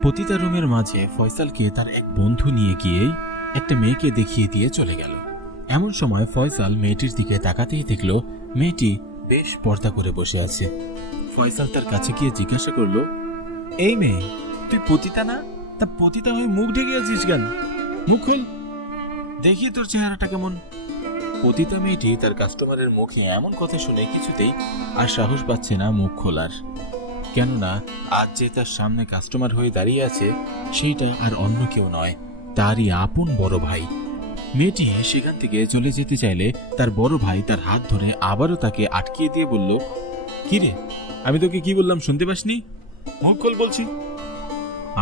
পতিতা রুমের মাঝে ফয়সালকে তার এক বন্ধু নিয়ে গিয়ে একটা মেয়েকে দেখিয়ে দিয়ে চলে গেল। এমন সময় ফয়সাল মেয়েটির দিকে তাকাতেই দেখল মেয়েটি বেশ পর্দা করে বসে আছে। ফয়সাল তার কাছে গিয়ে জিজ্ঞাসা করলো, এই মেয়ে, তুই পতিতা না? তা পতিতা হয়ে মুখ ঢেকে আছিস কেন? মুখ খোল, দেখি তোর চেহারাটা কেমন। পতিতা মেয়েটি তার কাস্টমারের মুখে এমন কথা শুনে কিছুতেই আর সাহস পাচ্ছে না মুখ খোলার। কেননা আজ যে তার সামনে কাস্টমার হয়ে দাঁড়িয়ে আছে সেইটা আর অন্য কেউ নয়, তারই আপন বড় ভাই। মেয়েটি সেখান থেকে চলে যেতে চাইলে তার বড় ভাই তার হাত ধরে আবারও তাকে আটকিয়ে দিয়ে বলল, কিরে, আমি তোকে কি বললাম শুনতে পাসনি? মুখ খোল বলছি।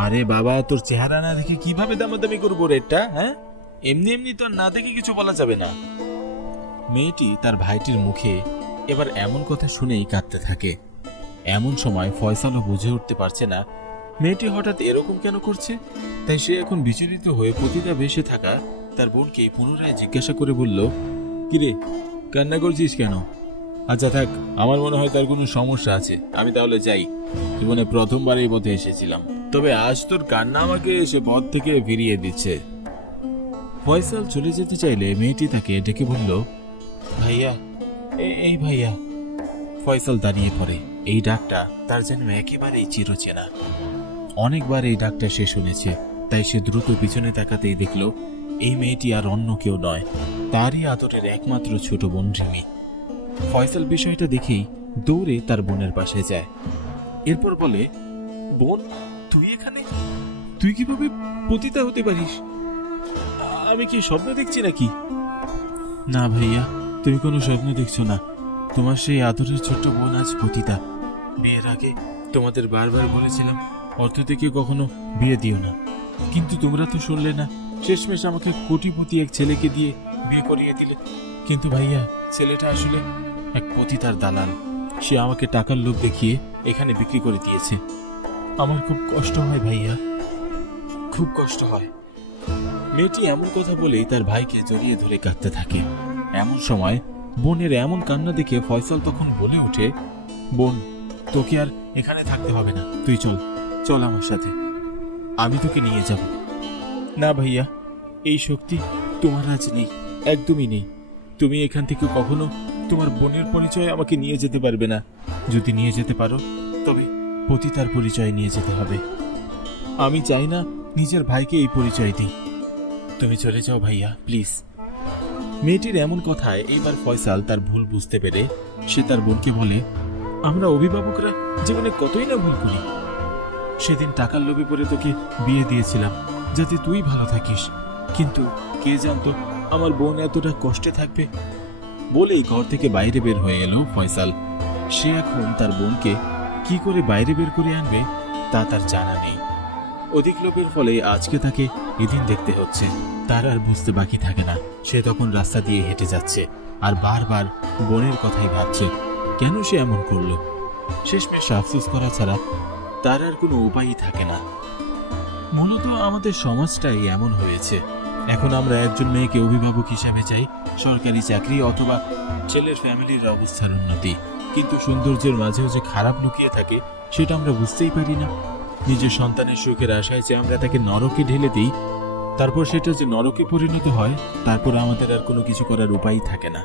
আরে বাবা, তোর চেহারা না দেখে কিভাবে দামাদামি করবো রেটটা? হ্যাঁ, এমনি এমনি তো না দেখে কিছু বলা যাবে না। মেয়েটি তার ভাইটির মুখে এবার এমন কথা শুনেই কাঁদতে থাকে। এমন সময় ফয়সালও বুঝে উঠতে পারছে না মেয়েটি হঠাৎ এরকম কেন করছে। তাই সে এখন বিচলিত হয়ে পতিতা বেশে থাকা তার বোনকে পুনরায় জিজ্ঞাসা করে বলল, কিরে, কান্না করছিস কেন? আচ্ছা থাক, আমার মনে হয় তার কোনো সমস্যা আছে, আমি তাহলে যাই। জীবনে প্রথমবার এই পথে এসেছিলাম, তবে আজ তোর কান্না আমাকে সে পথ থেকে ফিরিয়ে দিচ্ছে। ফয়সাল চলে যেতে চাইলে মেয়েটি তাকে ডেকে বলল, ভাইয়া, এই ভাইয়া। ফয়সাল দাঁড়িয়ে পড়ে। এই ডাকটা তার যেন একেবারেই চিরচেনা। অনেকবার এই ডাকটা সে শুনেছে, তাই সে দ্রুত পিছনে তাকাতেই দেখল এই মেয়েটি আর অন্য কেউ নয়, তারই আদরের একমাত্র ছোট বোন রিমি। ফয়সাল বিষয়টা দেখেই দৌড়ে তার বোনের পাশে যায়। এরপর বলে, বোন, তুই এখানে? তুই কিভাবে পতিতা হতে পারিস? আমি কি স্বপ্ন দেখছি নাকি? না ভাইয়া, তুমি কোনো স্বপ্ন দেখছো না। তোমার সেই আদরের ছোট্ট বোন আজ পতিতা। বিয়ের আগে তোমাদের বারবার বলেছিলাম অর্থ থেকে কখনো বিয়ে দিও না, কিন্তু তোমরা তো শুনলে না। শেষমেশ আমাকে কোটিপতি এক ছেলেকে দিয়ে বিয়ে করিয়ে দিলে। কিন্তু ভাইয়া, ছেলেটা আসলে এক পতিতার দালাল। সে আমাকে টাকার লোভ দেখিয়ে এখানে বিক্রি করে দিয়েছে। আমার খুব কষ্ট হয় ভাইয়া, খুব কষ্ট হয়। মেয়েটি এমন কথা বলেই তার ভাইকে জড়িয়ে ধরে কাঁদতে থাকে। এমন সময় বোনের এমন কান্না দেখে ফয়সাল তখন বলে ওঠে, বোন, তোকে আর এখানে থাকতে হবে না, তুই চল, চল আমার সাথে, আমি তোকে নিয়ে যাব। না ভাইয়া, এই শক্তি তোমার আজ নেই, একদমই নেই। তুমি এখান থেকে কখনো তোমার বোনের পরিচয় আমাকে নিয়ে যেতে পারবে না। যদি নিয়ে যেতে পারো তবে পতিতার পরিচয় নিয়ে যেতে হবে। আমি চাই না নিজের ভাইকে এই পরিচয় দিই। তুমি চলে যাও ভাইয়া, প্লিজ। মেয়েটির এমন কথায় এইবার ফয়সাল তার ভুল বুঝতে পেরে সে তার বোনকে বলে, আমরা অভিভাবকরা জীবনে কতই না ভুল করি। সেদিন টাকার লোভে পড়ে তোকে বিয়ে দিয়েছিলাম যাতে তুই ভালো থাকিস, কিন্তু কে জানতো আমার বোন এতটা কষ্টে থাকবে। বলেই ঘর থেকে বাইরে বের হয়ে এলো ফয়সাল। সে এখন তার বোনকে কি করে বাইরে বের করে আনবে তা তার জানা নেই। অধিক লোভের ফলে আজকে তাকে এদিন দেখতে হচ্ছে। তার আর বুঝতে বাকি থাকে না। সে তখন রাস্তা দিয়ে হেঁটে যাচ্ছে আর বারবার বোনের কথাই ভাবছে, কেন সে এমন করলো। শেষমেশ আফসোস করা ছাড়া তার আর কোনো উপায়ই থাকে না। মূলত আমাদের সমাজটাই এমন হয়েছে। এখন আমরা একজন মেয়েকে অভিভাবক হিসেবে চাই সরকারি চাকরি অথবা ছেলের ফ্যামিলির অবস্থার উন্নতি, কিন্তু সৌন্দর্যের মাঝেও যে খারাপ লুকিয়ে থাকে সেটা আমরা বুঝতেই পারি না। নিজের সন্তানের সুখের আশায় যে আমরা তাকে নরকে ঢেলে দিই, তারপর সেটা যে নরকে পরিণত হয়, তারপর আমাদের আর কোনো কিছু করার উপায় থাকে না।